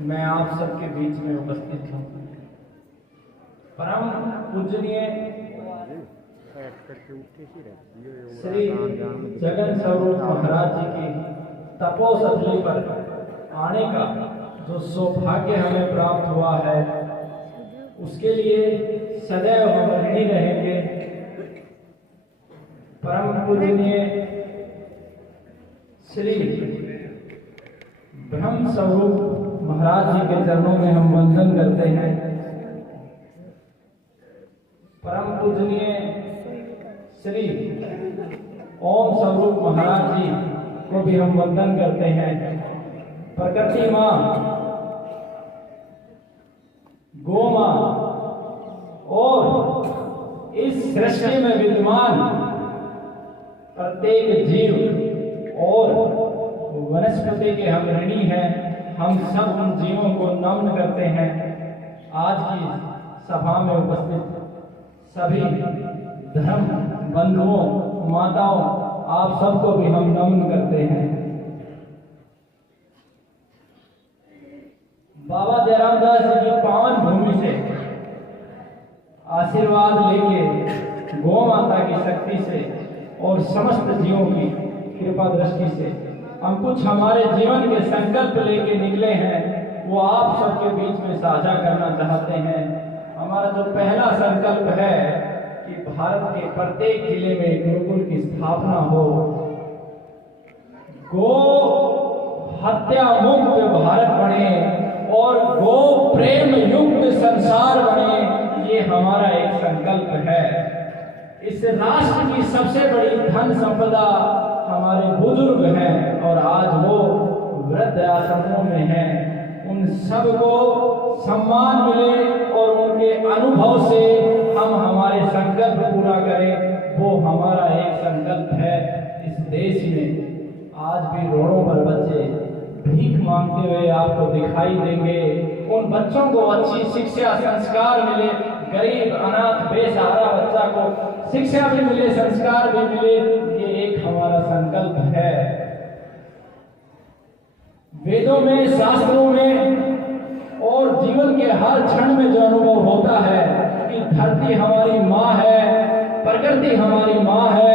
मैं आप सबके बीच में उपस्थित हूँ। परम पूजनीय श्री जगन स्वरूप महाराज जी की तपोस्थली पर आने का जो सौभाग्य हमें प्राप्त हुआ है, उसके लिए सदैव हम ऋणी रहेंगे। परम पूजनीय श्री ब्रह्म स्वरूप महाराज जी के चरणों में हम वंदन करते हैं। परम पूजनीय श्री ओम स्वरूप महाराज जी को भी हम वंदन करते हैं। प्रकृति माँ, गो माँ और इस सृष्टि में विद्यमान प्रत्येक जीव और वनस्पति के हम ऋणी हैं। हम सब उन जीवों को नमन करते हैं। आज की सभा में उपस्थित सभी धर्म बंधुओं, माताओं, आप सबको भी हम नमन करते हैं। बाबा जयराम दास जी की पावन भूमि से आशीर्वाद लेके गौ माता की शक्ति से और समस्त जीवों की कृपा दृष्टि से हम कुछ हमारे जीवन के संकल्प लेके निकले हैं, वो आप सबके बीच में साझा करना चाहते हैं। हमारा जो पहला संकल्प है कि भारत के प्रत्येक जिले में गुरुकुल की स्थापना हो, गो हत्या मुक्त भारत बने और गो प्रेम युक्त संसार बने, ये हमारा एक संकल्प है। इस राष्ट्र की सबसे बड़ी धन संपदा हमारे बुजुर्ग हैं और आज वो वृद्ध आश्रमों में हैं। उन सबको सम्मान मिले और उनके अनुभव से हम हमारे संकल्प पूरा करें, वो हमारा एक संकल्प है। इस देश में आज भी रोडों पर बच्चे भीख मांगते हुए आपको दिखाई देंगे। उन बच्चों को अच्छी शिक्षा संस्कार मिले, गरीब अनाथ बेसहारा बच्चा को शिक्षा भी मिले, संस्कार भी मिले, ये एक हमारा संकल्प है। वेदों में, शास्त्रों में और जीवन के हर क्षण में जो अनुभव होता है कि धरती हमारी माँ है, प्रकृति हमारी माँ है,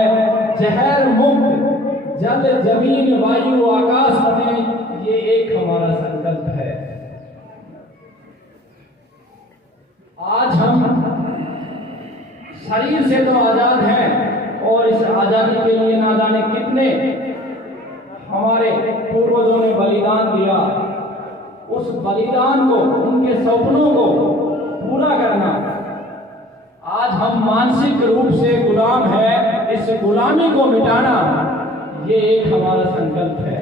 जहर मुक्त जल जमीन वायु आकाश बने, ये एक हमारा संकल्प है। आज हम शरीर से तो आजाद हैं और इस आजादी के लिए ना जाने कितने हमारे पूर्वजों ने बलिदान दिया। उस बलिदान को, उनके सपनों को पूरा करना, आज हम मानसिक रूप से गुलाम हैं, इस गुलामी को मिटाना, ये एक हमारा संकल्प है।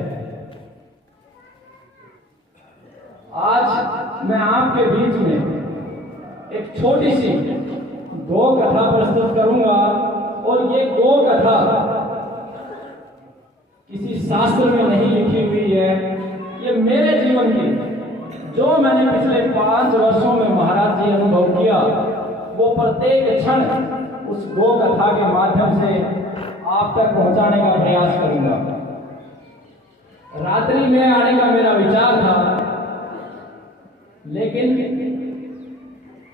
आज मैं आपके बीच में एक छोटी सी गो कथा प्रस्तुत करूंगा और ये गो कथा किसी शास्त्र में नहीं लिखी हुई है। ये मेरे जीवन की, जो मैंने पिछले 5 वर्षों में महाराज जी अनुभव किया, वो प्रत्येक क्षण उस गो कथा के माध्यम से आप तक पहुंचाने का प्रयास करूंगा। रात्रि में आने का मेरा विचार था, लेकिन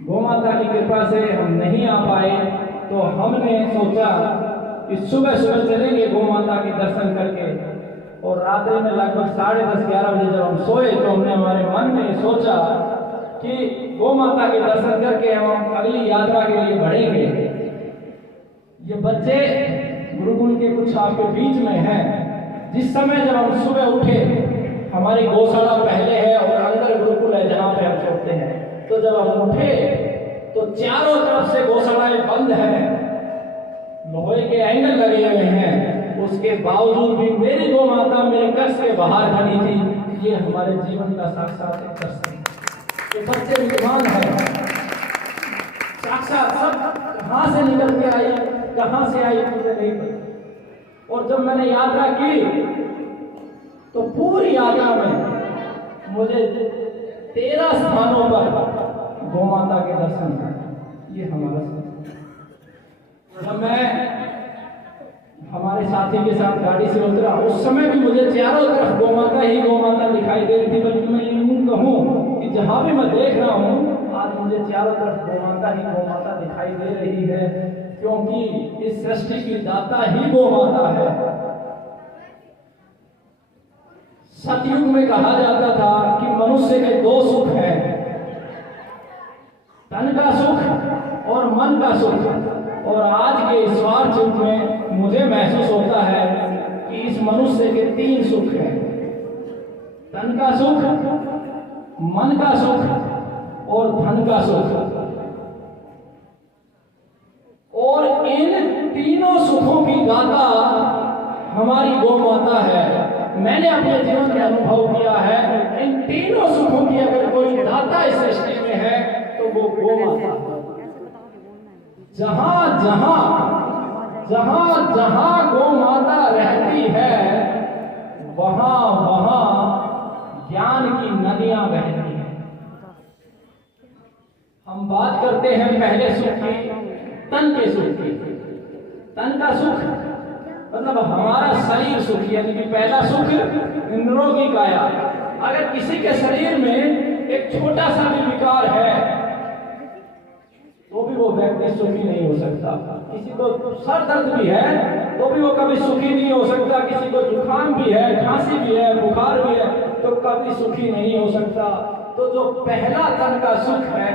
गौ माता की कृपा से हम नहीं आ पाए, तो हमने सोचा कि सुबह सुबह चलेंगे गौ माता के दर्शन करके। और रात्रि में लगभग 10:30-11 बजे जब हम सोए तो हमने हमारे मन में सोचा कि गौ माता के दर्शन करके हम अगली यात्रा के लिए बढ़ेंगे। ये बच्चे गुरुकुल के कुछ आपके बीच में हैं। जिस समय जब हम सुबह उठे, हमारी गौशाला पहले है और अंदर गुरुकुल है जहाँ पे हम सोते हैं, तो जब हम उठे तो चारों तरफ से गौशालाएं बंद हैं, लोहे के एंगल लगे हुए हैं। उसके बावजूद भी मेरी गौ माता मेरे कष्ट के बाहर खड़ी थी। ये हमारे जीवन का साक्षात एक दर्शन है। ये बच्चे विद्वान है, साक्षात सब कहाँ से निकल के आई, कहाँ से आई मुझे नहीं पता। और जब मैंने यात्रा की तो पूरी यात्रा में मुझे 13 स्थानों पर गौ माता के दर्शन किए। ये हमारा जब मैं हमारे साथी के साथ गाड़ी से उतरा, उस समय भी मुझे चारों तरफ गौ माता ही गौ माता दिखाई दे रही थी। बल्कि मैं यूं कहूँ जहाँ भी मैं देख रहा हूँ आज मुझे चारों तरफ गोमाता ही गोमाता दिखाई दे रही है, क्योंकि इस सृष्टि की दाता ही गोमाता है। सतयुग में कहा जाता था कि मनुष्य के दो सुख हैं, तन का सुख और मन का सुख। और आज के स्वार्थ युग में मुझे महसूस होता है कि इस मनुष्य के तीन सुख हैं, तन का सुख, मन का सुख और धन का सुख। और इन तीनों सुखों की दाता हमारी गौ माता है। मैंने अपने जीवन में अनुभव किया है, इन तीनों सुखों की अगर कोई दाता इस सृष्टि में है तो वो गौ माता है। जहां जहां गौ माता रहती है वहां वहां ज्ञान की नदियां बहती हैं। हम बात करते हैं पहले सुख की, तन के सुख की। तन का सुख मतलब हमारा शरीर सुखी, यानी कि पहला सुख निरोगी काया। अगर किसी के शरीर में एक छोटा सा भी विकार है तो भी वो व्यक्ति सुखी नहीं हो सकता। किसी को सर दर्द भी है तो भी वो कभी सुखी नहीं हो सकता। किसी को जुकाम भी है, खांसी भी है, बुखार भी है तो कभी सुखी नहीं हो सकता। तो जो पहला तन का सुख है,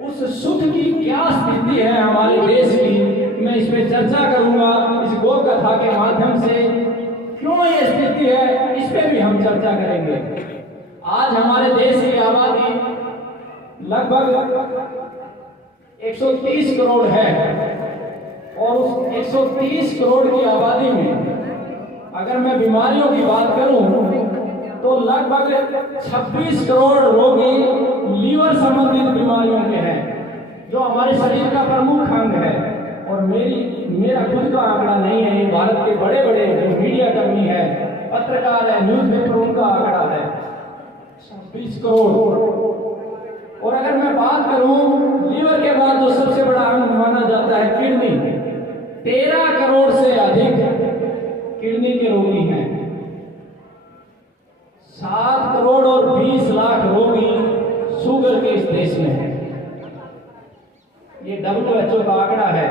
उस सुख की क्या स्थिति है हमारे देश की, मैं इस पे चर्चा करूंगा इस गौ कथा के माध्यम से। क्यों ये स्थिति है इस पे भी हम चर्चा करेंगे। आज हमारे देश की आबादी लगभग 130 करोड़ है और उस 130 करोड़ की आबादी में अगर मैं बीमारियों की बात करूं तो लगभग 26 करोड़ रोगी लीवर संबंधित बीमारियों के हैं, जो हमारे शरीर का प्रमुख अंग है। और मेरा खुद का आंकड़ा नहीं है, ये भारत के बड़े बड़े जो मीडिया कर्मी है, पत्रकार है, न्यूज़पेपर, उनका आंकड़ा है 26 करोड़। और अगर मैं बात करूं लीवर के बाद जो सबसे बड़ा अंग माना जाता है किडनी, 13 करोड़ से अधिक किडनी के रोगी हैं। 7 करोड़ और 20 लाख रोगी शुगर के इस देश में है। ये WHO का आंकड़ा है।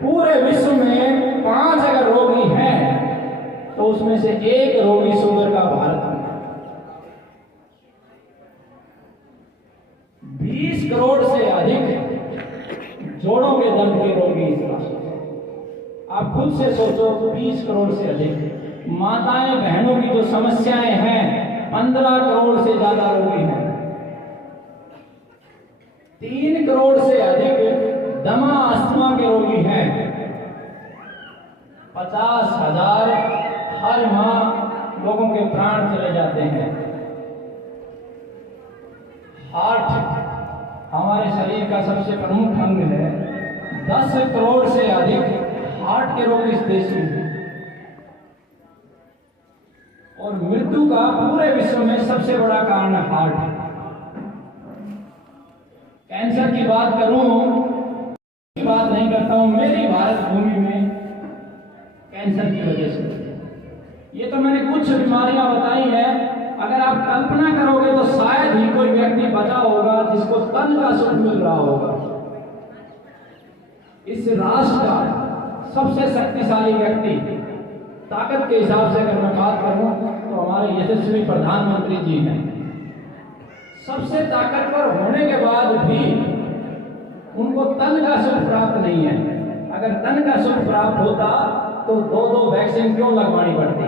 पूरे विश्व में 5 अगर रोगी हैं तो उसमें से 1 रोगी शुगर का भारत में। 20 करोड़ से अधिक जोड़ों के दर्द के रोगी इस राष्ट्र में। आप खुद से सोचो, 20 करोड़ से अधिक माताएं बहनों की जो समस्याएं हैं, 15 करोड़ से ज्यादा रोगी हैं। 3 करोड़ से अधिक दमा अस्थमा के रोगी हैं। 50,000 हर माह लोगों के प्राण चले जाते हैं। हार्ट हमारे शरीर का सबसे प्रमुख अंग है। 10 करोड़ से अधिक हार्ट के रोग इस देश में हैं। और मृत्यु का पूरे विश्व में सबसे बड़ा कारण हार्ट है। कैंसर की बात करूं, बात नहीं करता हूं, मेरी भारत भूमि में कैंसर की वजह से। ये तो मैंने कुछ बीमारियां बताई हैं। अगर आप कल्पना करोगे तो शायद ही कोई व्यक्ति बचा होगा जिसको तन का सुख मिल रहा होगा। इस राष्ट्र का सबसे शक्तिशाली व्यक्ति, ताकत के हिसाब से अगर मैं बात करूं तो हमारे यशस्वी प्रधानमंत्री जी हैं। सबसे ताकतवर होने के बाद भी उनको तन का सुख प्राप्त नहीं है। अगर तन का सुख प्राप्त होता तो 2-2 वैक्सीन क्यों लगवानी पड़ती?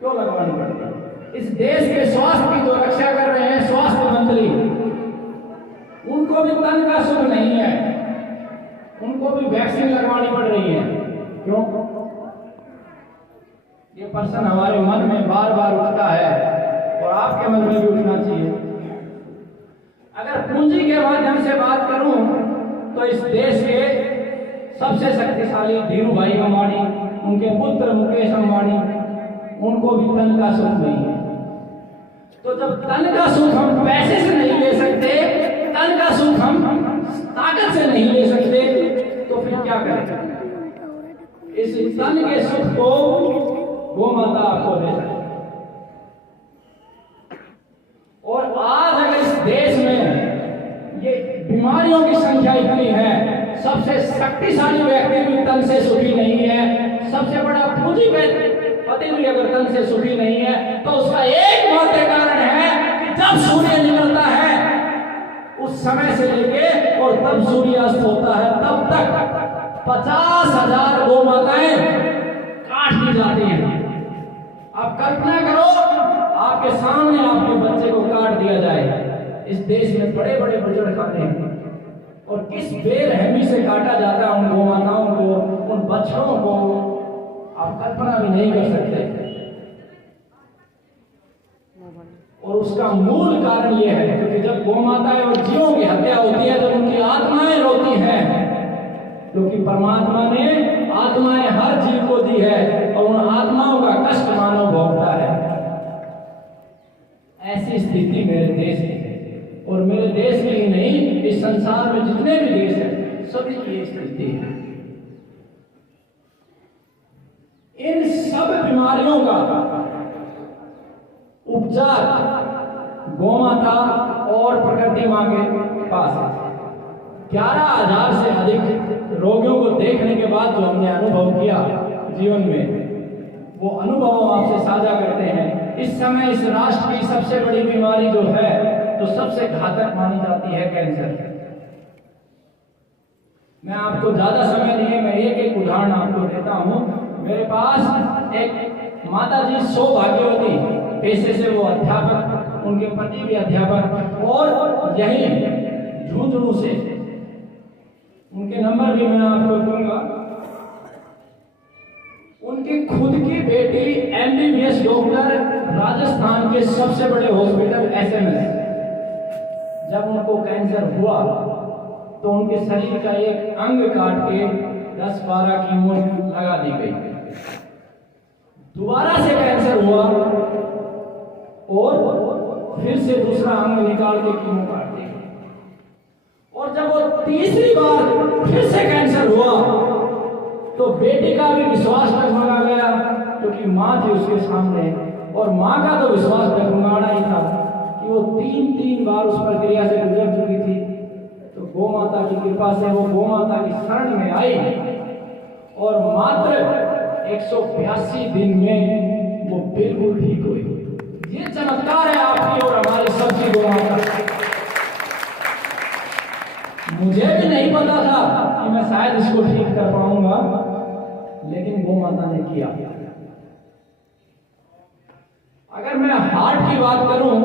क्यों लगवानी पड़ती? इस देश के स्वास्थ्य की जो रक्षा कर रहे हैं स्वास्थ्य मंत्री, उनको भी तन का सुख नहीं है, उनको भी वैक्सीन लगवानी पड़ रही है। क्यों? ये प्रश्न हमारे मन में बार बार उठता है और आपके मन में भी उठना चाहिए। अगर पूंजी के माध्यम से बात करूं तो इस देश के सबसे शक्तिशाली धीरू भाई अंबानी, उनके पुत्र मुकेश अंबानी, उनको भी तन का सुख नहीं है। तो जब तन का सुख हम पैसे से नहीं ले सकते, तन का सुख हम ताकत से नहीं ले सकते, तो फिर क्या करें? इस तन के सुख को गौ माता आपको दे सकती। और आज शक्तिशाली व्यक्ति भी तन से सुखी नहीं है, सबसे बड़ा पूंजीपति भी अगर तन से सुखी नहीं है, तो उसका एकमात्र कारण है कि जब सूर्य निकलता है उस समय से लेके और तब सूर्यास्त होता है, तब तक 50,000 गौ माताएं काट दी जाती हैं। अब कल्पना करो, आपके सामने आपके बच्चे को काट दिया जाए। इस देश में बड़े बड़े बुजुर्ग खाते हैं और किस बेरहमी से काटा जाता है उन गौ माताओं को, उन बच्चों को, आप कल्पना भी नहीं कर सकते। और उसका मूल कारण यह है क्योंकि जब गौ माताएं और जीवों की हत्या होती है, जब उनकी आत्माएं रोती हैं, क्योंकि परमात्मा ने आत्माएं हर जीव को दी है और उन आत्माओं का कष्ट मानव भोगता है। ऐसी स्थिति मेरे देश में है और मेरे देश में ही नहीं, इस संसार में जितने भी देश हैं सभी की ये स्थिति है। इन सब बीमारियों का उपचार गौमाता और प्रकृति मां के पास है। 11,000 से अधिक रोगियों को देखने के बाद जो हमने अनुभव किया जीवन में, वो अनुभव हम आपसे साझा करते हैं। इस समय इस राष्ट्र की सबसे बड़ी बीमारी जो है, तो सबसे घातक मानी जाती है कैंसर। मैं आपको ज्यादा समय नहीं, मैं एक उदाहरण आपको देता हूं। मेरे पास एक माता जी सौभाग्यवती, पेशे से वो अध्यापक, उनके पति भी अध्यापक, और यही झुंझुनू से, उनके नंबर भी मैं आपको दूंगा। उनकी खुद की बेटी MBBS डॉक्टर, राजस्थान के सबसे बड़े हॉस्पिटल SMS, जब उनको कैंसर हुआ तो उनके शरीर का एक अंग काट के 10-12 कीमो लगा दी गई। दोबारा से कैंसर हुआ और फिर से दूसरा अंग निकाल के कीमो काट दी। और जब वो तीसरी बार फिर से कैंसर हुआ तो बेटी का भी विश्वास डगमगा गया, क्योंकि मां थी उसके सामने, और मां का तो विश्वास डगमगाना ही था कि वो 3 बार उस प्रक्रिया से गुजर चुकी थी। तो गौ माता की कृपा से वो गौ माता की शरण में आई और मात्र 182 दिन में वो बिल्कुल ठीक हुई। ये चमत्कार है आपकी और हमारी सबकी गौ माता। मुझे भी नहीं पता था कि मैं शायद इसको ठीक कर पाऊंगा, लेकिन गौ माता ने किया। अगर मैं हार्ट की बात करूं,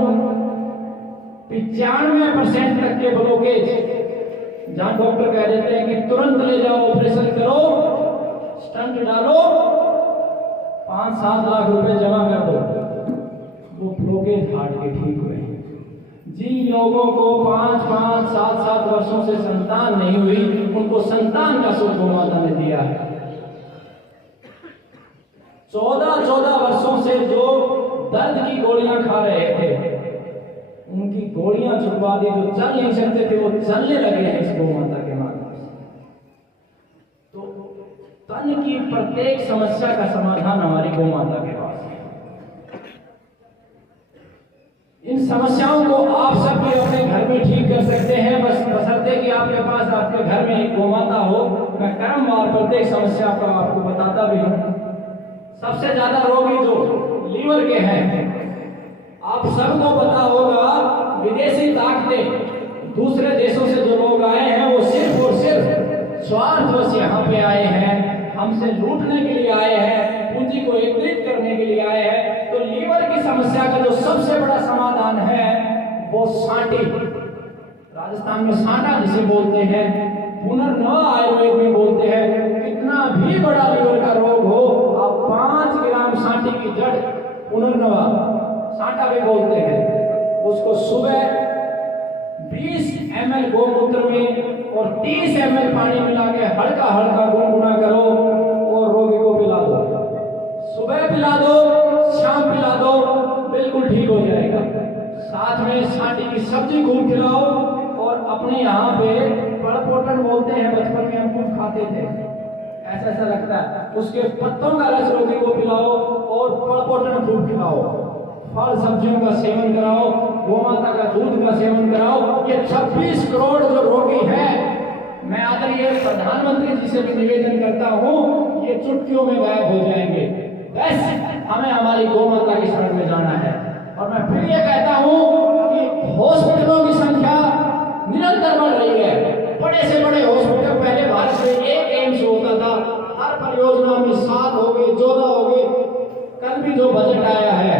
95% तक के ब्लॉकेज, जहां डॉक्टर कह देते हैं कि तुरंत ले जाओ, ऑपरेशन करो, स्टंट डालो, 5-7 लाख रुपए जमा कर दो, वो ब्लॉकेज हार्ट के ठीक हुए। जिन लोगों को 5-5, 7-7 वर्षों से संतान नहीं हुई, उनको संतान का सुख गौ माता ने दिया है। 14 वर्षों से जो दर्द की गोलियां खा रहे थे, उनकी गोलियां छुड़वा दी। जो चल नहीं सकते थे वो चलने लगे हैं इस गौ माता के माध्यम से। तो तन की प्रत्येक समस्या का समाधान हमारी गौ माता के पास है। इन समस्याओं को आप सब भी अपने घर में ठीक कर सकते हैं, बस बशर्ते कि आपके पास आपके घर में एक गौ माता हो। मैं क्रमवार प्रत्येक समस्या का आपको बताता भी हूं। सबसे ज्यादा रोगी जो लीवर के हैं, आप सबको पता होगा, विदेशी ताकतें, दूसरे देशों से जो लोग आए हैं, वो सिर्फ और सिर्फ स्वार्थवश यहाँ पे आए हैं, हमसे लूटने के लिए आए हैं, पूंजी को एकत्रित करने के लिए आए हैं। तो लीवर की समस्या का जो सबसे बड़ा समाधान है वो सांटी, राजस्थान में सांटा जिसे बोलते हैं, पुनर्नवा आयुर्वेद में बोलते हैं। कितना भी बड़ा लीवर का रोग हो, आप 5 ग्राम सांटी की जड़, पुनर्नवा सांटा भी बोलते हैं, उसको सुबह 20 ml गोमूत्र में और 30 ml पानी मिला के हल्का हल्का गुनगुना करो और रोगी को पिला दो। सुबह पिला दो, शाम पिला दो, बिल्कुल ठीक हो जाएगा। साथ में सांटी की सब्जी खूब खिलाओ और अपने यहाँ पे पड़पोटन बोलते हैं, बचपन में हम खूब खाते थे, ऐसा ऐसा लगता है, उसके पत्तों का रस रोगी को पिलाओ और पड़पोटन खूब खिलाओ। फल सब्जियों का सेवन कराओ, गौ माता का दूध का सेवन कराओ। ये 26 करोड़ जो रोगी हैं, मैं आदरणीय प्रधानमंत्री जी से भी निवेदन करता हूँ, ये चुटकियों में गायब हो जाएंगे। बस हमें हमारी गौ माता की शरण में जाना है। और मैं फिर ये कहता हूँ कि हॉस्पिटलों की संख्या निरंतर बढ़ रही है। बड़े से बड़े हॉस्पिटल, पहले भारत में एक एम्स होता था, हर परियोजना में 7 हो गए, 14 हो गए। कल भी जो बजट आया है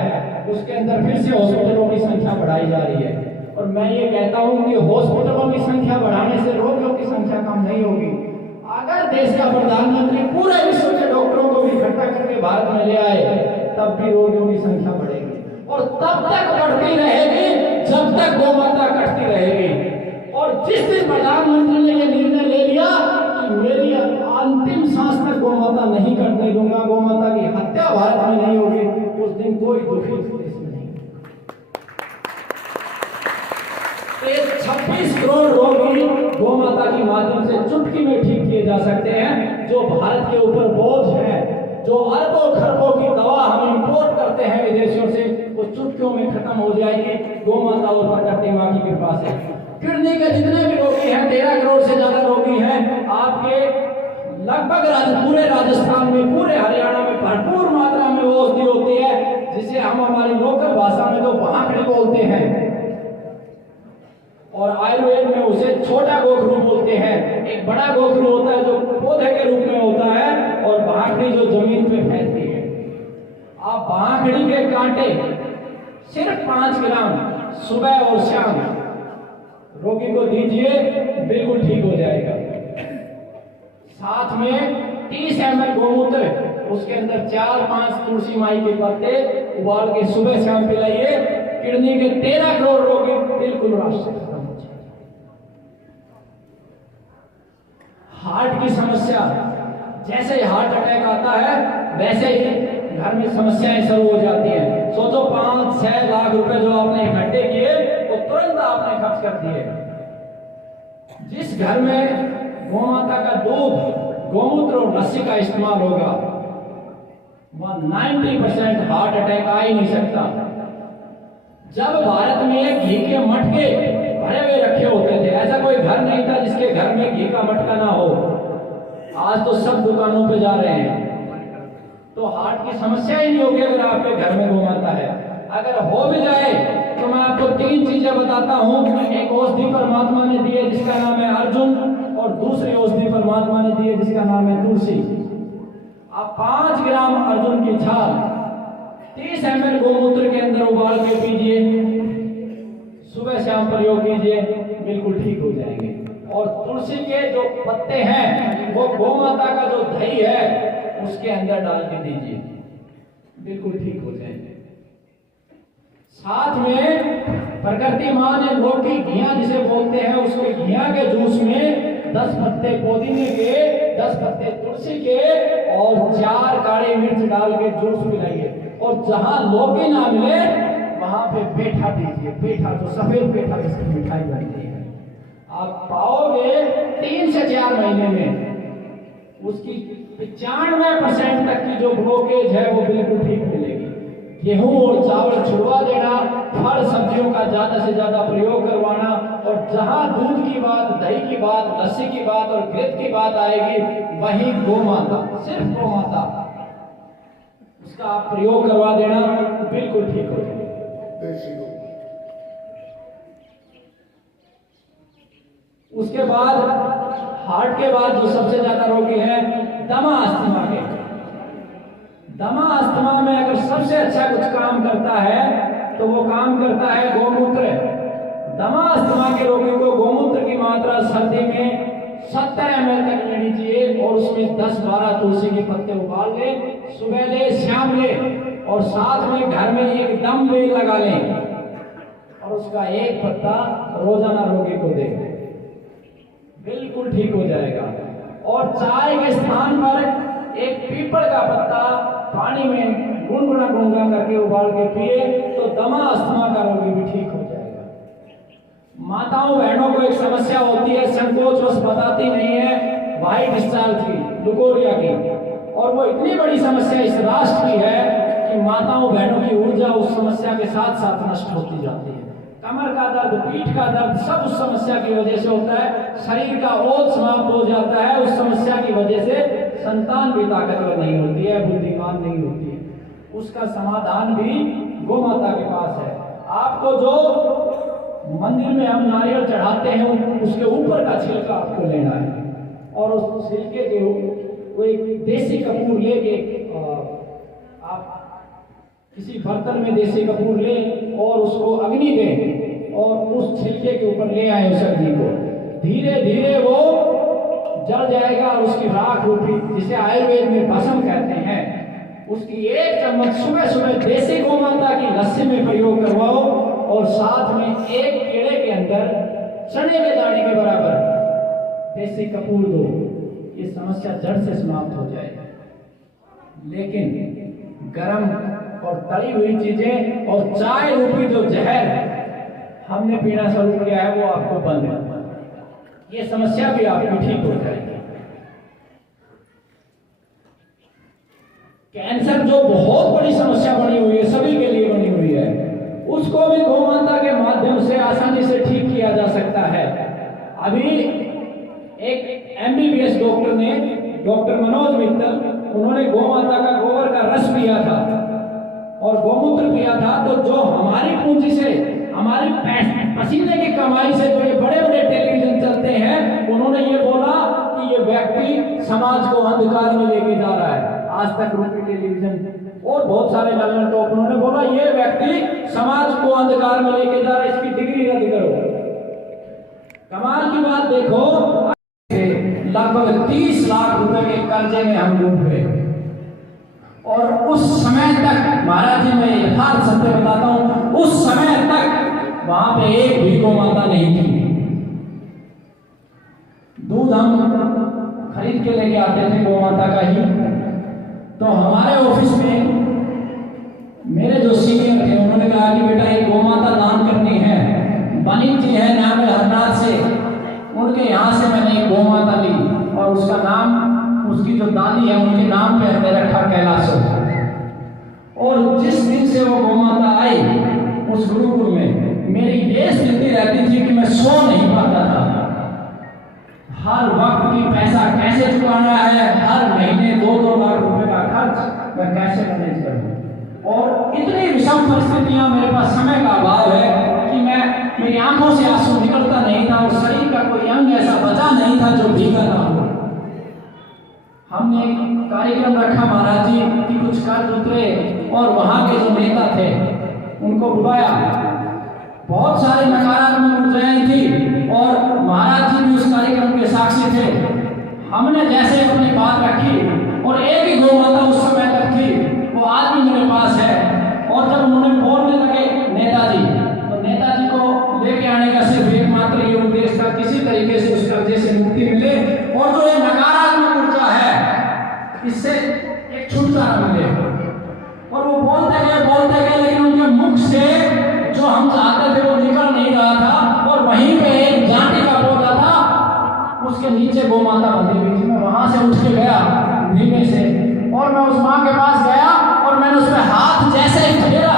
उसके अंदर फिर से हॉस्पिटलों की संख्या बढ़ाई जा रही है। और मैं ये कहता हूं कि हॉस्पिटलों की संख्या बढ़ाने से रोगियों की संख्या कम नहीं होगी। अगर देश का प्रधानमंत्री पूरे विश्व के डॉक्टरों को भी इकट्ठा करके भारत में ले आए, तब भी रोगियों की संख्या बढ़ेगी और तब तक बढ़ती रहेगी जब तक गौ माता कटती रहेगी। और जिस दिन प्रधानमंत्री ने यह निर्णय ले लिया कि मेरी अंतिम सांस तक गौ माता नहीं कटने दूंगा, गौ माता की हत्या भारत में नहीं होगी, उस दिन कोई दुखी देश में नहीं। 26 करोड़ रोगी गौ माता की माध्यम से चुटकी में ठीक किए जा सकते हैं। जो भारत के ऊपर बोझ है, जो अरबों खरबों की दवा हम इंपोर्ट करते हैं विदेशों से, वो चुटकियों में खत्म हो जाएगी गौ माता और प्रकृति माँ की कृपा से। किडनी के जितने भी रोगी हैं, 13 करोड़ से ज्यादा रोगी हैं आपके, लगभग पूरे राजस्थान में, पूरे हरियाणा में भरपूर मात्रा में वो औषधि होती है जिसे हम हमारी लोकल भाषा में तो भांकड़ी बोलते हैं, और आयुर्वेद में उसे छोटा गोखरू बोलते हैं। एक बड़ा गोखरू होता है जो पौधे के रूप में होता है, और भांकड़ी जो जमीन पे फैलती है। आप भांकड़ी के कांटे सिर्फ 5 ग्राम सुबह और शाम रोगी को दीजिए, बिल्कुल ठीक हो जाएगा। साथ में 30 ml गोमूत्र, उसके अंदर 4-5 तुलसी माई के पत्ते उबाल के सुबह शाम पिलाइए, किडनी के 13 करोड़ रोगी बिल्कुल रास्ते खत्म हो जाएंगे। हार्ट की समस्या, जैसे हार्ट अटैक आता है वैसे ही घर में समस्याएं शुरू हो जाती हैं। सोचो 5-6 लाख रुपए जो आपने इकट्ठे किए वो तुरंत आपने खर्च कर दिए। जिस घर में गौ माता का दूध, गोमूत्र और लस्सी का इस्तेमाल होगा, वह 90% हार्ट अटैक आ ही नहीं सकता। जब भारत में घी के मटके भरे हुए रखे होते थे, ऐसा कोई घर नहीं था जिसके घर में घी का मटका ना हो। आज तो सब दुकानों पे जा रहे हैं, तो हार्ट की समस्या ही नहीं होगी अगर आपके घर में गौ माता है। अगर हो भी जाए तो मैं आपको 3 चीजें बताता हूँ। एक औषधि परमात्मा ने दी है जिसका नाम है अर्जुन, और दूसरी औषधि परमात्मा ने दी है जिसका नाम है तुलसी। आप 5 ग्राम अर्जुन की छाल 30 ml गोमूत्र के अंदर उबाल के पीजिए, सुबह शाम प्रयोग कीजिए, बिल्कुल ठीक हो जाएंगे। और तुलसी के जो पत्ते हैं वो गौ माता का जो दही है उसके अंदर डाल के दीजिए, बिल्कुल ठीक हो जाएंगे। साथ में प्रकृति माँ ने लौकी घिया जिसे बोलते हैं, उसके घिया के जूस में 10 पत्ते पुदीने के, 10 पत्ते तुलसी के और 4 काली मिर्च डाल के जूस पिलाइए। और जहां लौकी ना मिले वहां पे पेठा दीजिए, पेठा जो सफेद पेठा जिसकी मिठाई बनती है। आप पाओगे 3 से 4 महीने में उसकी 95% तक की जो ब्लॉकेज है वो बिल्कुल ठीक मिलेगी। गेहूं और चावल छुड़वा देना, फल सब्जियों का ज्यादा से ज्यादा प्रयोग करवाना, और जहां दूध की बात, दही की बात, लस्सी की बात और घृत की बात आएगी वही गौ माता, सिर्फ गौ माता, उसका आप प्रयोग करवा देना, बिल्कुल ठीक हो जाएगा। उसके बाद हार्ट के बाद जो सबसे ज्यादा रोगी है दमा अस्थमा के। दमा अस्थमा में अगर सबसे अच्छा कुछ काम करता है तो वो काम करता है गोमूत्र। दमा अस्थमा के रोगी को गोमूत्र की मात्रा सर्दी में 70 ml तक लेनी चाहिए, और उसमें 10-12 तुलसी के पत्ते उबाल ले, सुबह ले, शाम ले, और साथ में घर में एक दम बेल लगा लें और उसका एक पत्ता रोजाना रोगी को दें, बिल्कुल ठीक हो जाएगा। और चाय के स्थान पर एक पीपल का पत्ता पानी में गुनगुना करके उबाल के पिए तो दमा अस्थमा का रोगी भी ठीक हो जाएगा। माताओं बहनों को एक समस्या होती है, संकोच बस बताती नहीं है, वाइट डिस्चार्ज की, लुकोरिया की, और वो इतनी बड़ी समस्या इस राष्ट्र की है कि माताओं बहनों की ऊर्जा उस समस्या के साथ साथ नष्ट होती जाती है। कमर का दर्द, पीठ का दर्द, सब उस समस्या की वजह से होता है। शरीर का ओज समाप्त हो जाता है उस समस्या की वजह से। संतान भी ताकतवर नहीं होती है, बुद्धिमान नहीं होती है। उसका समाधान भी गौ माता के पास है। आपको जो मंदिर में हम नारियल चढ़ाते हैं उसके ऊपर का छिलका आपको लेना है और उस छिलके के वो एक देसी कपूर लेके आप किसी बर्तन में देसी कपूर ले और उसको अग्नि दें और उस छिलके के ऊपर ले आए उस अग्नि को। धीरे धीरे वो जल जाएगा और उसकी राख रूपी, जिसे आयुर्वेद में भस्म कहते हैं, उसकी एक चम्मच सुबह सुबह देसी गौ माता की लस्सी में प्रयोग करवाओ और साथ में एक केले के अंदर चने के दाने के बराबर देसी कपूर दो। ये समस्या जड़ से समाप्त हो जाएगी। लेकिन गरम और तली हुई चीजें और चाय रूपी जो जहर हमने पीना शुरू किया है वो आपको बंद है। ये समस्या भी आपकी ठीक हो जाएगी। कैंसर जो बहुत बड़ी समस्या बनी हुई है, सभी के लिए बनी हुई है, उसको भी गौ माता के माध्यम से आसानी से ठीक किया जा सकता है। अभी एक MBBS डॉक्टर ने, डॉक्टर मनोज मित्तल, उन्होंने गौ माता का गोबर का रस पिया था और गौमूत्र पिया था। तो जो हमारी पूंजी से, हमारी पसीने की कमाई से जो ये बड़े बड़े टेलीविजन चलते हैं, उन्होंने ये बोला कि ये व्यक्ति समाज को अंधकार में लेके जा रहा है। आज तक रूपी टेलीविजन और बहुत सारे चैनल टॉप, उन्होंने बोला ये व्यक्ति समाज को अंधकार में लेके जा रहा है, इसकी डिग्री रद्द करो। कमाल की बात देखो, लगभग 30 लाख रुपए के कर्जे में हम डूब गए और उस समय तक, महाराज जी मैं यथार्थ सत्य बताता हूं, उस समय तक वहां पे एक भी गौ माता नहीं थी। दूध हम खरीद के लेके आते थे गौ माता का ही। तो हमारे ऑफिस में मेरे जो सीनियर थे उन्होंने कहा कि बेटा एक गौ माता दान करनी है, बनी जी है नाम है हरनाथ से, उनके यहाँ से मैंने एक गौ माता ली और उसका नाम, उसकी जो दादी है उनके नाम पे हमने रखा कैलाशो। और जिस दिन से वो गौ माता आई उस गुरुकुल में, मेरी ये स्थिति रहती थी कि मैं सो नहीं पाता था। हर वक्त की पैसा कैसे चुकाना है, हर महीने 2-2 लाख रुपए का खर्च मैं कैसे मैनेज करूं। और इतनी विषम परिस्थितियां, मेरे पास समय का अभाव है कि मेरी आंखों से आंसू निकलता नहीं था और शरीर का कोई अंग ऐसा बचा नहीं था जो भीगा ना हो। हमने एक कार्यक्रम रखा महाराज जी कि कुछ कर्ज उतरे और वहां के जो नेता थे उनको बुलाया। बहुत सारी नकारात्मक ऊर्जाएं थी और महाराज जी भी उस कार्यक्रम के साक्षी थे। हमने जैसे अपनी बात रखी और एक ही गौ माता उस समय तक थी, वो आज भी मेरे पास है। और जब उन्होंने बोलने लगे नेताजी, तो नेताजी को लेके आने का सिर्फ एकमात्र ये उद्देश्य था, किसी तरीके से उस कर्जे से मुक्ति मिले और जो ये नकारात्मक ऊर्जा है इससे एक छुटकारा मिले। और वो बोलते गए लेकिन उनके मुख से जो हम चाहते थे वो निकल नहीं रहा था। और वहीं पे एक जाति का पौधा था, उसके नीचे गौ माता बंधी हुई थी। मैं वहां से उठ के गया धीमे से और मैं उस माँ के पास गया और मैंने उस पर हाथ जैसे ही फेरा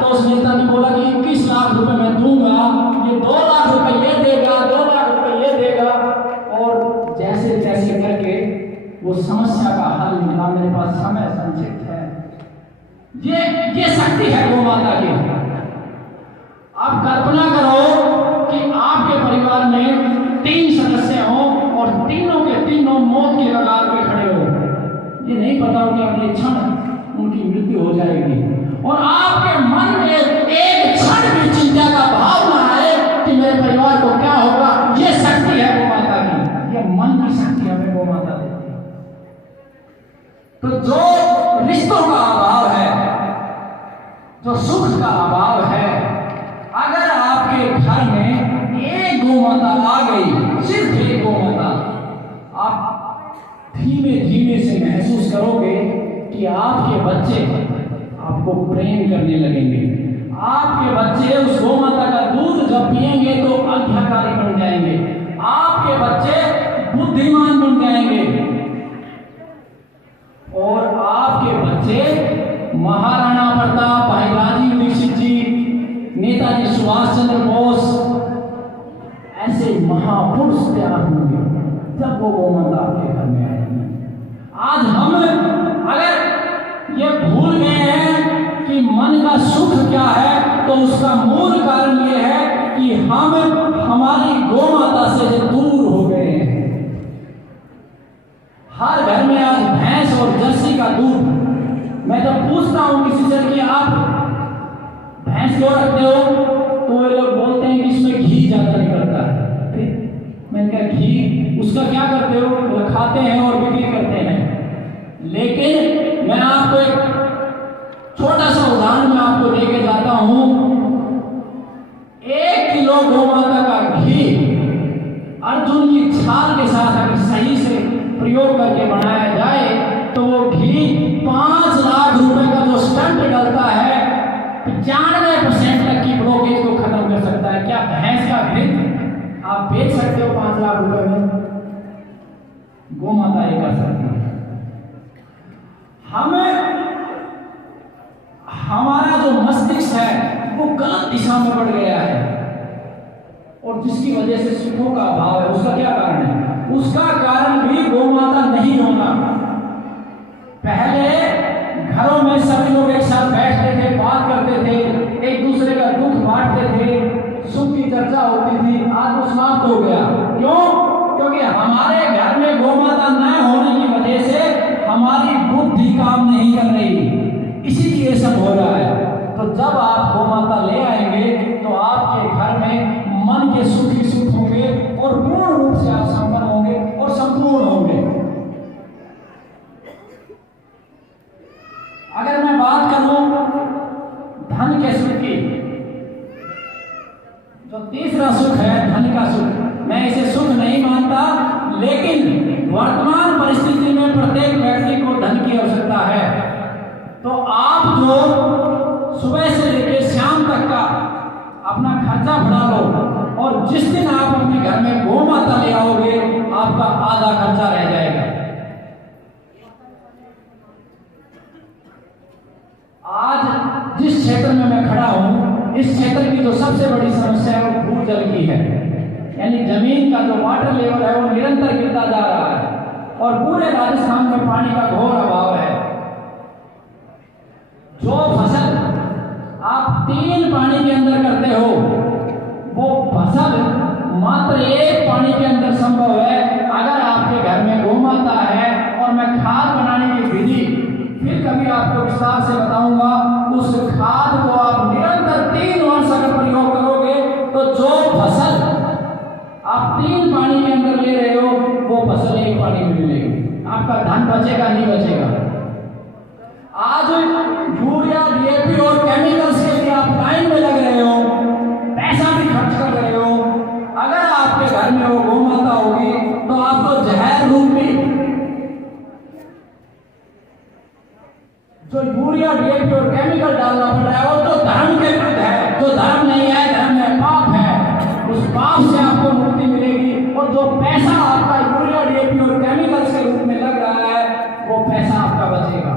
तो उस नेता ने बोला कि 21 लाख रुपए मैं दूंगा, ये 2 लाख रुपए ये देगा, 2 लाख रुपए ये देगा। और जैसे जैसे करके वो समस्या का हल निकला। मेरे पास समय संक्षिप्त है। ये शक्ति है गौ माता की। आप कल्पना करो कि आपके परिवार में 3 सदस्य हों और तीनों के तीनों मौत की कगार पे खड़े हो। ये नहीं पता हो कि अगले क्षण उनकी मृत्यु हो जाएगी और आपके मन में एक क्षण भी चिंता का भाव ना आए कि मेरे परिवार को क्या होगा। ये शक्ति है गौ माता की, ये मन की शक्ति हमें गौ माता देती है। तो जो रिश्तों का अभाव है, जो सुख का अभाव है, अगर आपके घर में एक गौ माता आ गई, सिर्फ एक गौ माता, आप धीमे धीमे से महसूस करोगे कि आपके बच्चे आपको प्रेम करने लगेंगे। आपके बच्चे उस गौ माता का दूध जब पिएंगे तो आज्ञाकारी बन जाएंगे। आपके बच्चे बुद्धिमान बन जाएंगे और आपके बच्चे महाराणा प्रताप, भाई राजीव दीक्षित जी, पुरुष तैयार होंगे जब वो गौ माता आपके घर में आएगी। आज हम अगर ये भूल गए हैं कि मन का सुख क्या है, तो उसका मूल कारण ये है कि हम हमारी गौ माता से दूर हो गए हैं। हर घर में आज भैंस और जर्सी का दूध, मैं जब पूछता हूं किसी से कि आप भैंस क्यों रखते हो, तो वे लोग बोलते हैं कि इसमें घी ज्यादा निकलता है। फिर मैंने कहा घी उसका क्या करते हो, वो खाते हैं और बिक्री करते हैं। लेकिन मैं आपको एक छोटा सा उदाहरण में आपको लेके जाता हूं। 1 किलो गौ माता का घी अर्जुन की छाल के साथ अगर सही से प्रयोग करके बनाया जाए तो वो घी 5 लाख रुपए का जो स्टंट डलता है 95% तक की ब्लॉकेज को खत्म कर सकता है। क्या भैंस का घी आप बेच सकते हो 5 लाख रुपए में? गौ माता ये कर सकती है। हमें हमारा जो मस्तिष्क है वो गलत दिशा में बढ़ गया है और जिसकी वजह से सुखों का अभाव है। उसका क्या कारण है? उसका कारण भी गौ माता नहीं होना। पहले घरों में सभी लोग एक साथ बैठते थे, बात करते थे, एक दूसरे का दुख बांटते थे, सुख की चर्चा होती थी। आज वो समाप्त हो गया। क्यों? क्योंकि हमारे घर में गौ माता न होने की वजह से हमारी बुद्धि काम नहीं कर रही, इसीलिए सब हो रहा है। तो जब आप गौ माता ले आएंगे तो आपके घर में मन के सुख ही सुख होंगे और पूर्ण रूप से आप संपन्न होंगे और संपूर्ण होंगे। अगर मैं बात करूं धन के सुख की, जो तीसरा सुख है धन का सुख, मैं इसे सुख नहीं मानता, लेकिन वर्तमान परिस्थिति में प्रत्येक व्यक्ति को धन की आवश्यकता है। तो आप जो सुबह से लेकर शाम तक का अपना खर्चा बढ़ा लो और जिस दिन आप अपने घर में गौ माता ले आओगे आपका आधा खर्चा रह जाएगा। आज जिस क्षेत्र में मैं खड़ा हूं, इस क्षेत्र की जो सबसे बड़ी समस्या है वो भूजल की है, यानी जमीन का जो वाटर लेवल है वो निरंतर गिरता जा रहा है और पूरे राजस्थान में पानी का घोर अभाव है। जो फसल आप 3 पानी के अंदर करते हो वो फसल मात्र 1 पानी के अंदर संभव है अगर आपके घर में गौ माता है। और मैं खाद बनाने की विधि फिर कभी आपको विस्तार से बताऊंगा। उस खाद को आप निरंतर 3 वर्ष अगर प्रयोग करोगे तो जो फसल आप 3 पानी के अंदर ले रहे हो वो फसल 1 पानी में मिलेगी। आपका धन बचेगा नहीं बचेगा। आज यूरिया, डीएपी और केमिकल्स के लिए आप लाइन में लग रहे हो, पैसा भी खर्च कर रहे हो। अगर आपके घर में वो गौ माता होगी तो आपको जहर रूपी जो यूरिया, डीएपी और केमिकल डालना पड़ रहा है वो तो धर्म के विरुद्ध है। जो धर्म नहीं है, धर्म में पाप है, उस पाप से आपको मुक्ति मिलेगी। और जो पैसा आपका यूरिया, डीएपी और केमिकल्स के रूप में लग रहा है वो पैसा आपका बचेगा।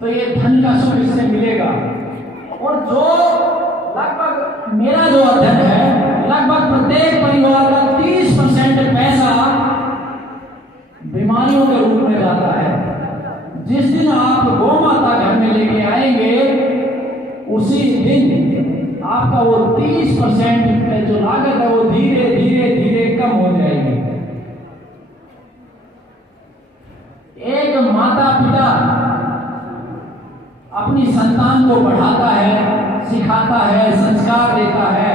तो ये धन का सुख इससे मिलेगा। और जो लगभग मेरा जो अध्ययन है, लगभग प्रत्येक परिवार का 30% पैसा बीमारियों के रूप में जाता है। जिस दिन आप गौ माता घर में लेके आएंगे उसी दिन आपका वो 30% जो लागत है वो धीरे धीरे धीरे कम हो जाएगी। एक माता पिता अपनी संतान को पढ़ाता है, सिखाता है, संस्कार देता है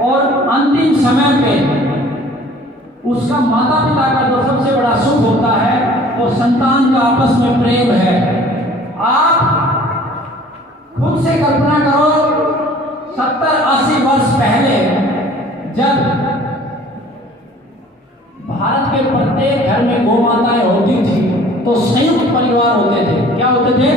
और अंतिम समय पे उसका माता पिता का जो सबसे बड़ा सुख होता है वो संतान का आपस में प्रेम है। आप खुद से कल्पना करो 70-80 वर्ष पहले जब भारत के प्रत्येक घर में गौ माताएं होती थी तो संयुक्त परिवार होते थे। क्या होते थे?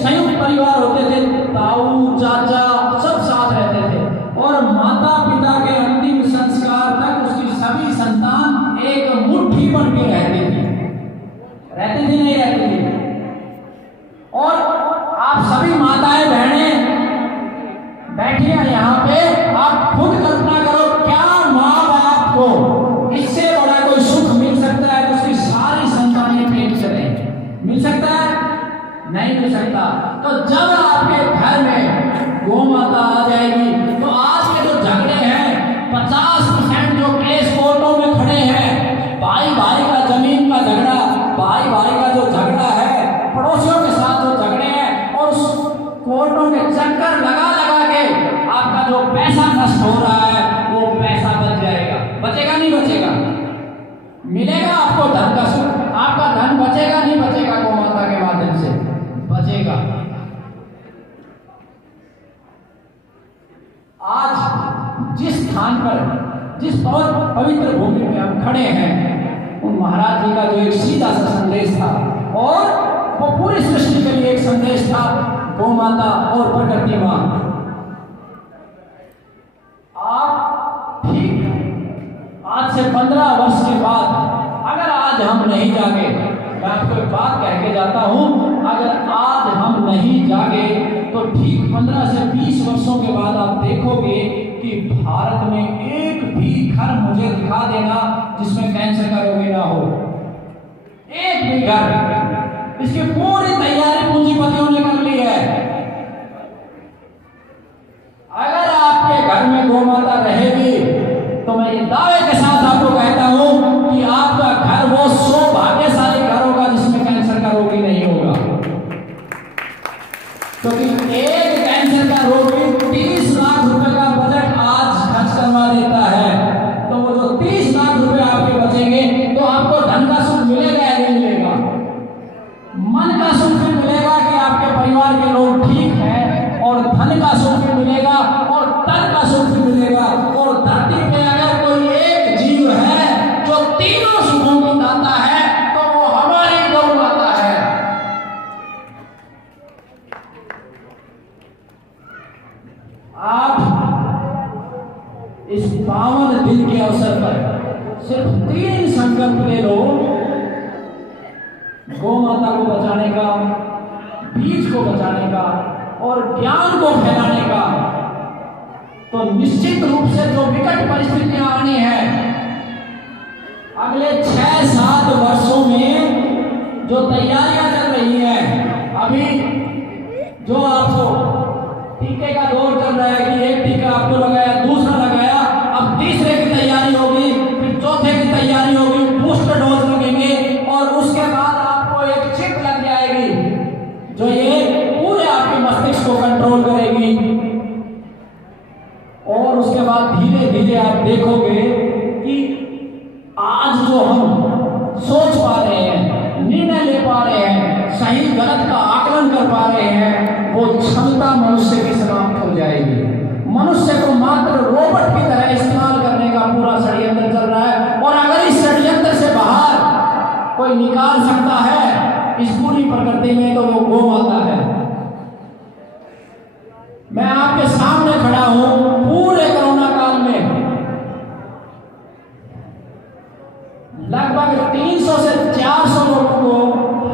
संयुक्त परिवार होते थे। ताऊ, चाचा सब साथ रहते थे और माता पिता के अंतिम संस्कार तक उसकी सभी संतान एक मुट्ठी बन के रहती थी। रहती थी नहीं रहती थी? और आप सभी माताएं बहनें बैठी हैं यहाँ पे, आप खुद कल्पना करो क्या माँ बाप को नष्ट हो रहा है वो पैसा बच जाएगा। बचेगा नहीं बचेगा? मिलेगा आपको धन का सुख, आपका धन बचेगा नहीं बचेगा? गौ माता के माध्यम से बचेगा। आज जिस स्थान पर, जिस पवित्र भूमि में हम खड़े हैं, उन महाराज जी का जो एक सीधा सा संदेश था और वो पूरी सृष्टि के लिए एक संदेश था, गौ माता और प्रकृति मां। आप ठीक आज से 15 वर्ष के बाद अगर आज हम नहीं जागे, मैं आपको एक बात कह के जाता हूं, अगर आज हम नहीं जागे तो ठीक 15 से 20 वर्षों के बाद आप देखोगे कि भारत में एक भी घर मुझे दिखा देना जिसमें कैंसर का रोगी ना हो। एक भी घर। इसकी पूरी तैयारी पूंजीपतियों ने कर ली है। अगर आपके घर में गौ माता रहेगी तो मैं ये दावे के साथ आपको कहता हूं कि आपका घर वो सौभाग्यशाली घर होगा जिसमें कैंसर का रोगी नहीं होगा। क्योंकि एक कैंसर का रोगी 30 लाख रुपए का बजट आज खर्च करवा देता है, तो वो जो 30 लाख रुपए आपके बचेंगे तो आपको धन का सुख मिलेगा या नहीं मिलेगा? मन का सुख भी मिलेगा कि आपके परिवार के लोग ठीक हैं, और धन का सुख भी मिलेगा और तन का सुख भी मिलेगा। और धरती पे अगर कोई एक जीव है जो तीनों सुखों को दाता है तो वो हमारी गौ माता है। आप इस पावन दिन के अवसर पर सिर्फ 3 संकल्प ले लो, गौ माता को बचाने का, बीज को बचाने का और ज्ञान को फैलाने का। तो निश्चित रूप से जो विकट परिस्थितियां आनी है अगले 6-7 वर्षों में, जो तैयारियां चल रही हैं, अभी जो आपको टीके का दौर चल रहा है कि एक टीका आपको लगाया, दूसरा लगाया, अब तीसरे की तैयारी होगी, फिर चौथे की तैयारी होगी, बूस्टर डोज लगेंगे और उसके बाद आपको एक चिप लग जाएगी जो ये पूरे आपके मस्तिष्क को कंट्रोल करेगी। और उसके बाद धीरे धीरे आप देखोगे कि आज जो हम सोच पा रहे हैं, निर्णय ले पा रहे हैं, सही गलत का आकलन कर पा रहे हैं, वो क्षमता मनुष्य की समाप्त हो जाएगी। मनुष्य को मात्र रोबोट की तरह इस्तेमाल करने का पूरा षड्यंत्र चल रहा है। और अगर इस षड्यंत्र से बाहर कोई निकाल सकता है इस पूरी प्रकृति में तो वो गौ माता है। मैं आपके सामने खड़ा हूं, पूरे कोरोना काल में लगभग 300 से 400 लोगों को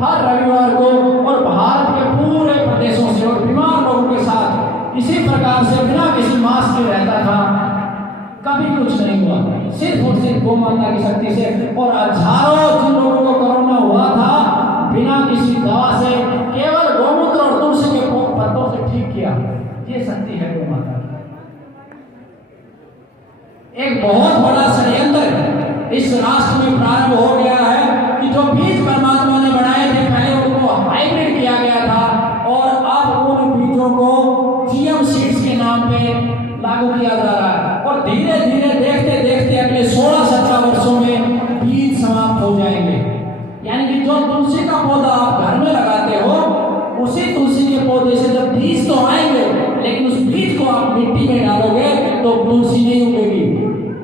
हर रविवार को और भारत के पूरे प्रदेशों से और बीमार लोगों के साथ इसी प्रकार से बिना किसी मास्क के रहता था। कभी कुछ नहीं हुआ, सिर्फ और सिर्फ गौ माता की शक्ति से। और हजारों जिन लोगों को कोरोना हुआ था बिना किसी दवा से, केवल गौमूत्र और तुलसी के पत्तों से ठीक किया। ये शक्ति है गौ माता की। एक बहुत बड़ा षड्यंत्र इस राष्ट्र में प्रारंभ हो गया है कि जो बीज परमात्मा ने बनाए थे पहले उनको हाइब्रिड किया गया था और अब उन बीजों को जीएम सीड्स के नाम पे लागू किया जा रहा है। और धीरे धीरे देखते देखते अगले 16-17 वर्षों में बीज समाप्त हो जाएंगे। यानी कि जो तुलसी का पौधा आप घर में लगाते हो उसी तुलसी के पौधे से जब बीज तो आएंगे, लेकिन उस बीज को आप मिट्टी में डालोगे तो तुलसी नहीं उगेगी।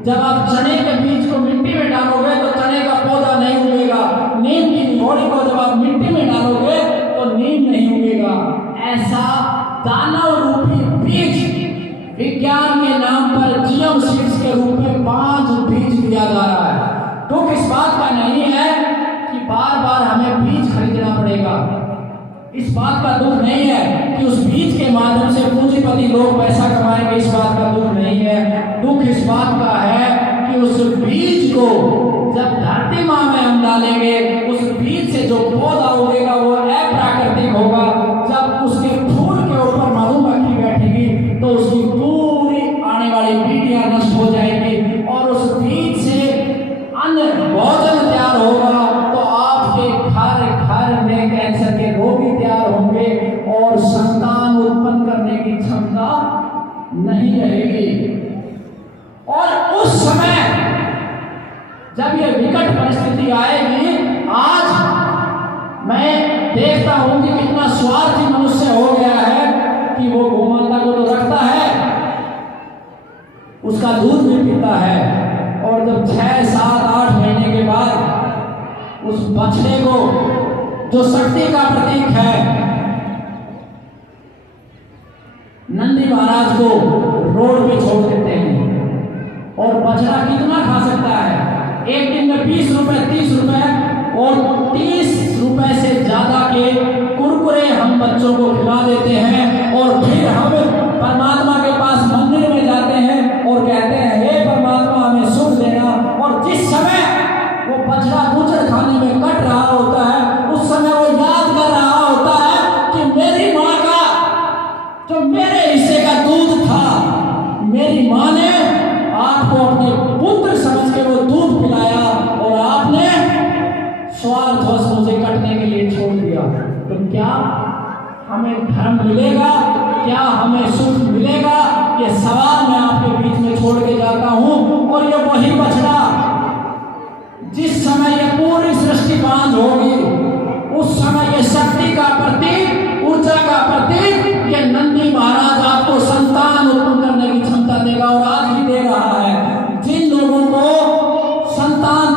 जब आप चने के बीज को मिट्टी में डालोगे तो चने का पौधा नहीं उगेगा। नीम की निगोड़ी को जब आप मिट्टी में डालोगे तो नीम नहीं उगेगा। ऐसा दानव रूपी बीज विज्ञान के नाम पर जीएम सीड्स के रूप में 5 बीज दिया जा रहा है। दुख इस बात का नहीं है कि बार बार हमें बीज खरीदना पड़ेगा। इस बात का दुख नहीं है कि उस बीज के माध्यम से पूंजीपति लोग पैसा कमाएंगे। इस बात का दुख नहीं है। दुख इस बात का है कि उस बीज को जब धरती मां में हम डालेंगे, उस बीज से जो पौधा उगेगा वो अप्राकृतिक होगा। जब उसके फूल के ऊपर मधुमक्खी बैठेगी तो उसकी पूरी आने वाली पीढ़ियां नष्ट हो जाएगी और उस बीज से अन्न भोजन तैयार होगा। तो आपके घर घर में कैंसर के रोगी तैयार होंगे और संतान उत्पन्न करने की क्षमता नहीं रहेगी। ये विकट परिस्थिति आएगी। आज मैं देखता हूं कि कितना स्वार्थी मनुष्य हो गया है कि वो गोमाता को तो रखता है, उसका दूध भी पीता है, और जब 6, 7, 8 महीने के बाद उस बछड़े को, जो शक्ति का प्रतीक है, नंदी महाराज को रोड पे छोड़ देते हैं। और बछड़ा कितना खा सकता है? एक दिन में 20 रुपए, 30 रुपए और 30 रुपए से ज्यादा के कुरकुरे हम बच्चों को खिला देते हैं। और फिर हम परमात्मा के पास मंदिर में जाते हैं और कहते हैं, हे परमात्मा हमें सुख देना। और जिस समय वो बछड़ा बूचड़ खाने में कट रहा होता है, उस समय वो याद कर रहा होता है कि मेरी माँ का जो मेरे हिस्से का दूध था, मेरी माँ ने आपको अपने पुत्र समझ के वो दूध पिलाया और आपने स्वार्थवश मुझे कटने के लिए छोड़ दिया। तो क्या हमें धर्म मिलेगा? क्या हमें सुख मिलेगा? ये सवाल मैं आपके बीच में छोड़ के जाता हूं। और ये वही बछड़ा जिस समय ये पूरी सृष्टि बांझ होगी, उस समय ये शक्ति का प्रतीक, ऊर्जा का प्रतीक, ये नंदी महाराज आपको संतान उत्पन्न करने की क्षमता देगा और आज भी दे रहा है। जिन लोगों को संतान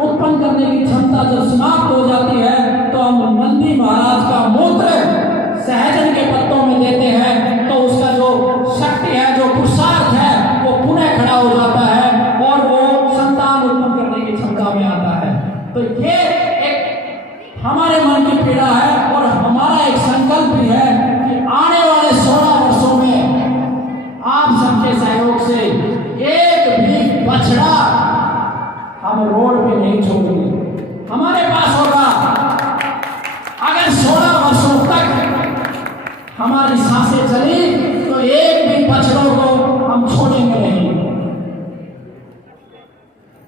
उत्पन्न करने की क्षमता जब समाप्त हो जाती है, तो हम नंदी महाराज का मूत्र सहजन के पत्तों में देते हैं, तो उसका जो शक्ति है, जो पुरुषार्थ है, वो पुनः खड़ा हो जाता है और वो संतान उत्पन्न करने की क्षमता में आता है। तो ये एक हमारे मन की पीड़ा है और हमारा एक संकल्प भी है कि आने वाले 16 वर्षों में आप सबके सहयोग से एक भी बछड़ा हम रोड पे नहीं छोड़ेंगे। हमारे पास होगा, अगर 16 वर्षों तक हमारी सांसें चली तो एक भी बछड़ों को हम छोड़ेंगे नहीं।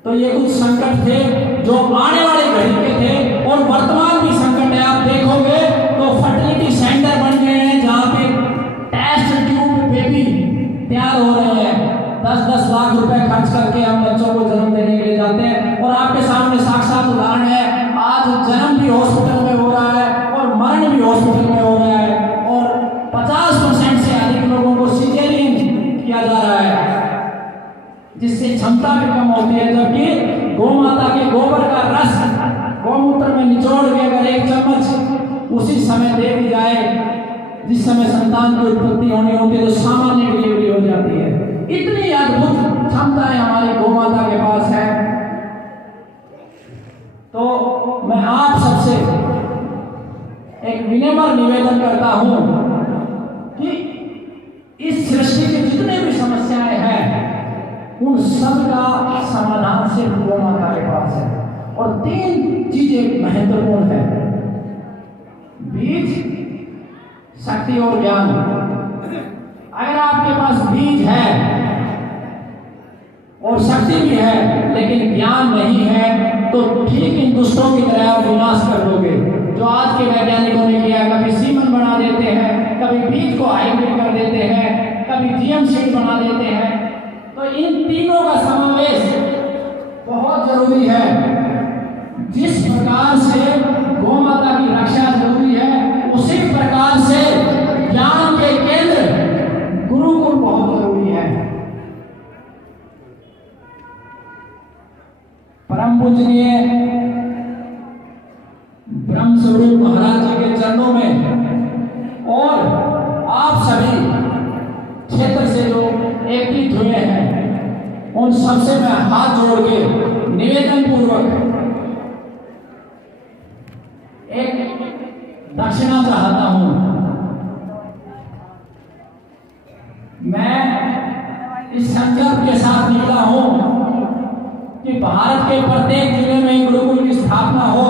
तो ये कुछ संकट थे जो आने वाले घड़ी के थे और वर्तमान भी संकट है। आप देखोगे तो फर्टिलिटी सेंटर बन गए हैं जहां पे टेस्ट ट्यूब बेबी तैयार हो रहे हैं। 10-10 लाख रुपए खर्च करके हम बच्चों को जन्म देने के लिए जाते हैं और आपके सामने साक्षात उदाहरण है। आज जन्म भी हॉस्पिटल में हो रहा है और मरण भी हॉस्पिटल में हो रहा है और 50% से अधिक लोगों को सिजेरियन किया जा रहा है, जिससे क्षमता भी कम होती है। जबकि गौ माता के गोबर का रस गौमूत्र में निचोड़ के अगर 1 चम्मच उसी समय दे दी जाए, जिस समय संतान की उत्पत्ति होनी होती है, तो सामान्य डिलीवरी हो जाती है। इतनी अद्भुत क्षमताएं हमारी गौ माता के पास है। तो मैं आप सबसे एक विनम्र निवेदन करता हूं कि इस सृष्टि की जितने भी समस्याएं हैं, उन सब का समाधान सिर्फ गौ माता के पास है। और 3 चीजें महत्वपूर्ण है: बीज, शक्ति और ज्ञान। अगर आपके पास बीज है और शक्ति भी है लेकिन ज्ञान नहीं है, तो ठीक इन दुष्टों की तरह आप विनाश कर दोगे। जो आज के वैज्ञानिकों ने किया, कभी सीमन बना देते हैं, कभी बीज को हाइब्रिड कर देते हैं, कभी जीएम सीड बना देते हैं। तो इन तीनों का समावेश बहुत जरूरी है। जिस प्रकार से गौ माता की रक्षा जरूरी है, उसी प्रकार से ज्ञान के केंद्र गुरुकुल बहुत जरूरी है। परम पूजनीय ब्रह्म स्वरूप महाराज जी के चरणों में और आप सभी क्षेत्र से जो एकत्रित हुए हैं, उन सबसे मैं हाथ जोड़ के निवेदन पूर्वक एक दक्षिणा चाहता हूं। मैं इस संकल्प के साथ निकला हूं कि भारत के प्रत्येक जिले में गुरुकुल की स्थापना हो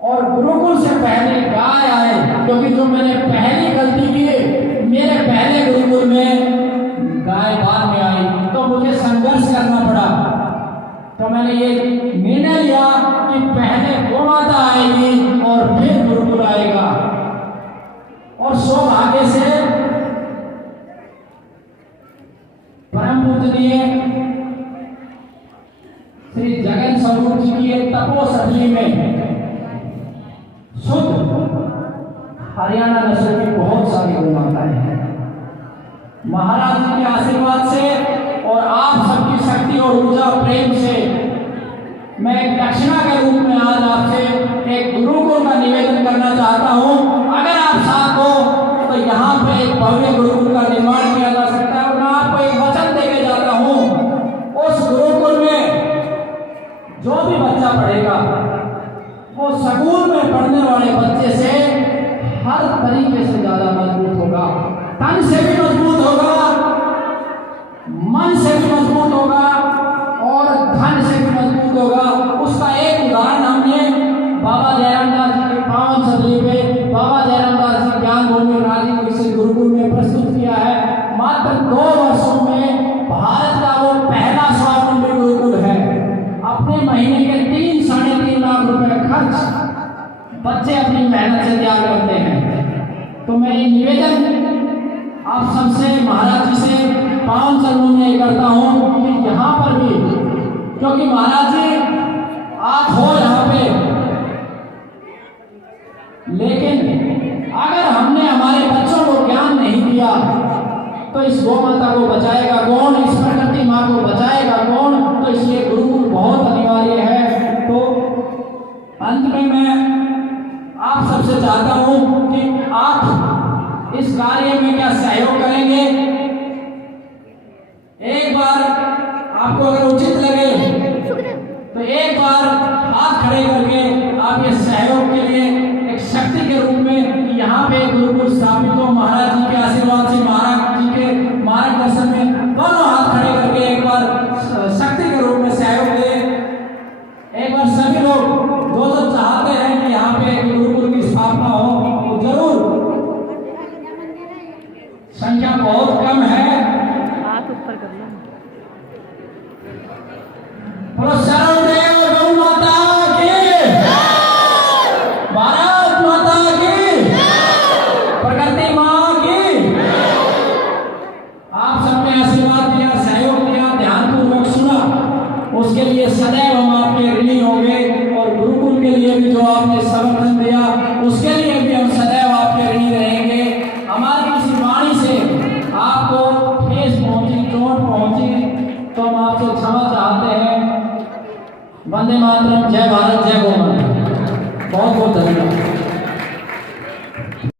और गुरुकुल से पहले गाय आए, क्योंकि जो मैंने पहली गलती की, मेरे पहले गुरुकुल में गाय बाद में आई, तो मुझे संघर्ष करना पड़ा। तो मैंने ये निर्णय लिया कि पहले गौ माता आएगी और फिर गुरुकुल आएगा। और सौभाग्य से परम पूजनीय स्वरूप जी की एक तपोसली में शुद्ध हरियाणा नस्ल की बहुत सारी गौ माताएं हैं। महाराज जी के आशीर्वाद से और आप सबकी शक्ति और ऊर्जा प्रेम से मैं एक दक्षिणा के रूप में आज आपसे एक गुरुकुल का निवेदन करना चाहता हूं। अगर आप साथ हो तो यहाँ पे एक भव्य गुरुकुल का निर्माण किया जा सकता है। और मैं आपको एक वचन देके जाता हूँ, उस गुरुकुल में जो भी बच्चा पढ़ेगा वो स्कूल में पढ़ने वाले बच्चे से हर तरीके से ज्यादा मजबूत होगा। तन से भी मजबूत होगा, मन से भी मजबूत होगा और धन से भी मजबूत होगा। उसका एक उदाहरण हमने बाबा जयराम दास जी के पावन सदली पे बाबा जयराम दास जी ज्ञान भूमि राजीव विकसित गुरुकुल में प्रस्तुत किया है। मात्र 2 वर्षों में भारत का वो पहला स्वावलंबी गुरुकुल है। अपने महीने के 3-3.5 लाख रुपए खर्च बच्चे अपनी मेहनत से तैयार करते हैं। तो मैं ये निवेदन आप सबसे महाराज जी से पावन चरणों में करता हूँ कि यहाँ पर भी, क्योंकि महाराज जी आप हो यहाँ पे, लेकिन अगर हमने हमारे बच्चों को ज्ञान नहीं दिया तो इस गौ माता को बचाएगा कौन, इस प्रकृति माँ को बचाएगा कौन। तो इसलिए गुरुकुल बहुत अनिवार्य है। तो अंत में मैं आप सबसे चाहता हूँ कि आप इस कार्य में क्या सहयोग करेंगे। एक बार आपको अगर उचित लगे तो एक बार हाथ खड़े करके आप ये सहयोग के लिए एक शक्ति के रूप में यहाँ पे गुरुकुल स्थापित हो। महाराज जी के आशीर्वाद से, महाराज जी के मार्गदर्शन में दोनों हाथ खड़े करके एक बार शक्ति के रूप में सहयोग दे। एक बार सभी लोग जो चाहते हैं कि यहाँ पे गुरुकुल की स्थापना हो तो जरूर, संख्या बहुत कम है। शरणदेव गौ माता की, भारत माता की, प्रकृति माँ की। आप सबने आशीर्वाद दिया, सहयोग दिया, ध्यानपूर्वक सुना, उसके लिए सदैव हम आपके ऋणी होंगे। और गुरुकुल के लिए भी जो आपने समर्थन दिया उसके लिए भी हम सदैव आपके ऋणी रहेंगे। हमारी किसी वाणी से आपको ठेस पहुंची, चोट पहुंची तो हम आपसे क्षमा चाहते हैं। वंदे मातरम, जय भारत, जय गौ माता। बहुत बहुत धन्यवाद।